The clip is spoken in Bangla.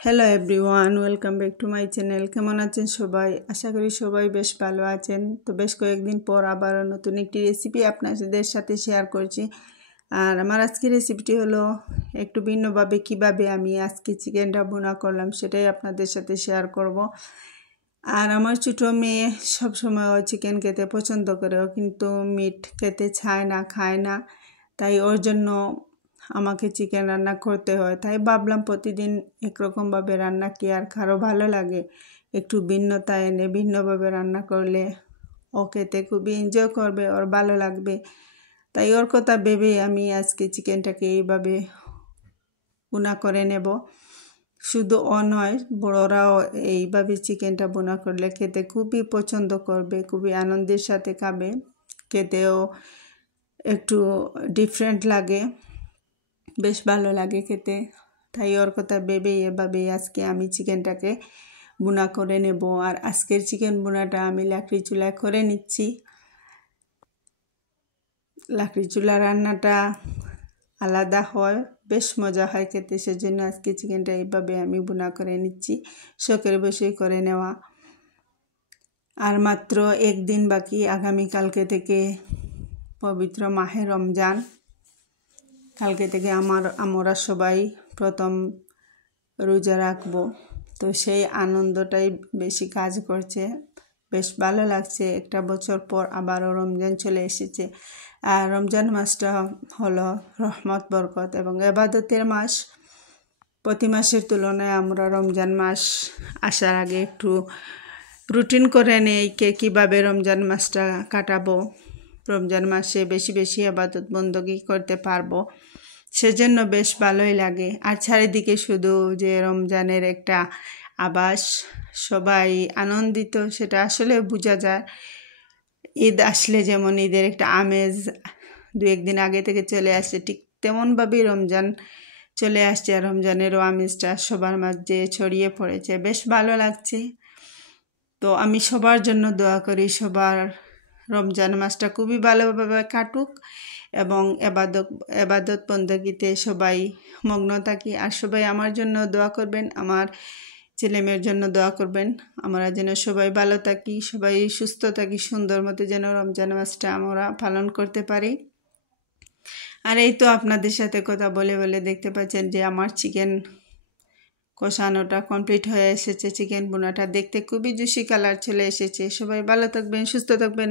Hello everyone, welcome back to my channel. কেমন আছেন সবাই? আশা করি সবাই বেশ ভালো আছেন। তো বেশ কয়েকদিন পর আবারও নতুন একটি রেসিপি আপনাদের সাথে শেয়ার করছি। আর আমার আজকের রেসিপিটি হলো একটু ভিন্নভাবে কিভাবে আমি আজকে চিকেনটা ভুনা করলাম সেটাই আপনাদের সাথে শেয়ার করব। আর আমার ছোটো মেয়ে সবসময় চিকেন খেতে পছন্দ করে, কিন্তু মিট খেতে চায় না, খায় না। তাই ওর জন্য আমাকে চিকেন রান্না করতে হয়। তাই ভাবলাম প্রতিদিন একরকমভাবে রান্না কি আর কারো ভালো লাগে, একটু ভিন্নতা এনে ভিন্নভাবে রান্না করলে ও খেতে খুবই এনজয় করবে, ওর ভালো লাগবে। তাই ওর কথা ভেবেই আমি আজকে চিকেনটাকে এইভাবে ভুনা করে নেব। শুধু ও নয়, বড়রাও এইভাবে চিকেনটা ভুনা করলে খেতে খুবই পছন্দ করবে, খুবই আনন্দের সাথে খাবে, খেতেও একটু ডিফারেন্ট লাগে, বেশ ভালো লাগে খেতে। তাই ওর কথা ভেবেই এভাবেই আজকে আমি চিকেনটাকে ভুনা করে নেব। আর আজকের চিকেন ভুনাটা আমি লাকড়ি চুলায় করে নিচ্ছি। লাকড়ি চুলা রান্নাটা আলাদা হয়, বেশ মজা হয় খেতে, সেজন্য আজকে চিকেনটা এইভাবে আমি ভুনা করে নিচ্ছি, শখের বসেই করে নেওয়া। আর মাত্র একদিন বাকি, আগামীকালকে থেকে পবিত্র মাহে রমজান। কালকে থেকে আমরা সবাই প্রথম রোজা রাখবো। তো সেই আনন্দটাই বেশি কাজ করছে, বেশ ভালো লাগছে। একটা বছর পর আবারও রমজান চলে এসেছে। আর রমজান মাসটা হলো রহমত, বরকত এবং ইবাদতের মাস। প্রতি মাসের তুলনায় আমরা রমজান মাস আসার আগে একটু রুটিন করে নেই কীভাবে রমজান মাসটা কাটাবো, রমজান মাসে বেশি বেশি ইবাদত বندگی করতে পারবো, সেজন্য বেশ ভালোই লাগে। আর চারিদিকে শুধু যে রমজানের একটা আভাস, সবাই আনন্দিত, সেটা আসলে বোঝা যায়। ঈদ আসলে যেমন ঈদের একটা আমেজ দু একদিন আগে থেকে চলে আসছে, ঠিক তেমনভাবেই রমজান চলে আসছে। আর রমজানেরও আমেজটা সবার মাঝে ছড়িয়ে পড়েছে, বেশ ভালো লাগছে। তো আমি সবার জন্য দোয়া করি, সবার রমজান মাসটা খুবই ভালোভাবে কাটুক এবং এবাদত বندگিতে সবাই মগ্ন থাকি। আর সবাই আমার জন্য দোয়া করবেন, আমার ছেলেমেয়ের জন্য দোয়া করবেন, আমরা যেন সবাই ভালো থাকি, সবাই সুস্থ থাকি, সুন্দর মতো যেন রমজান মাসটা আমরা পালন করতে পারি। আর এই তো আপনাদের সাথে কথা বলে বলে দেখতে পাচ্ছেন যে আমার চিকেন কষানোটা কমপ্লিট হয়ে এসেছে। চিকেন ভুনাটা দেখতে খুবই জুসি কালার চলে এসেছে। সবাই ভালো থাকবেন, সুস্থ থাকবেন।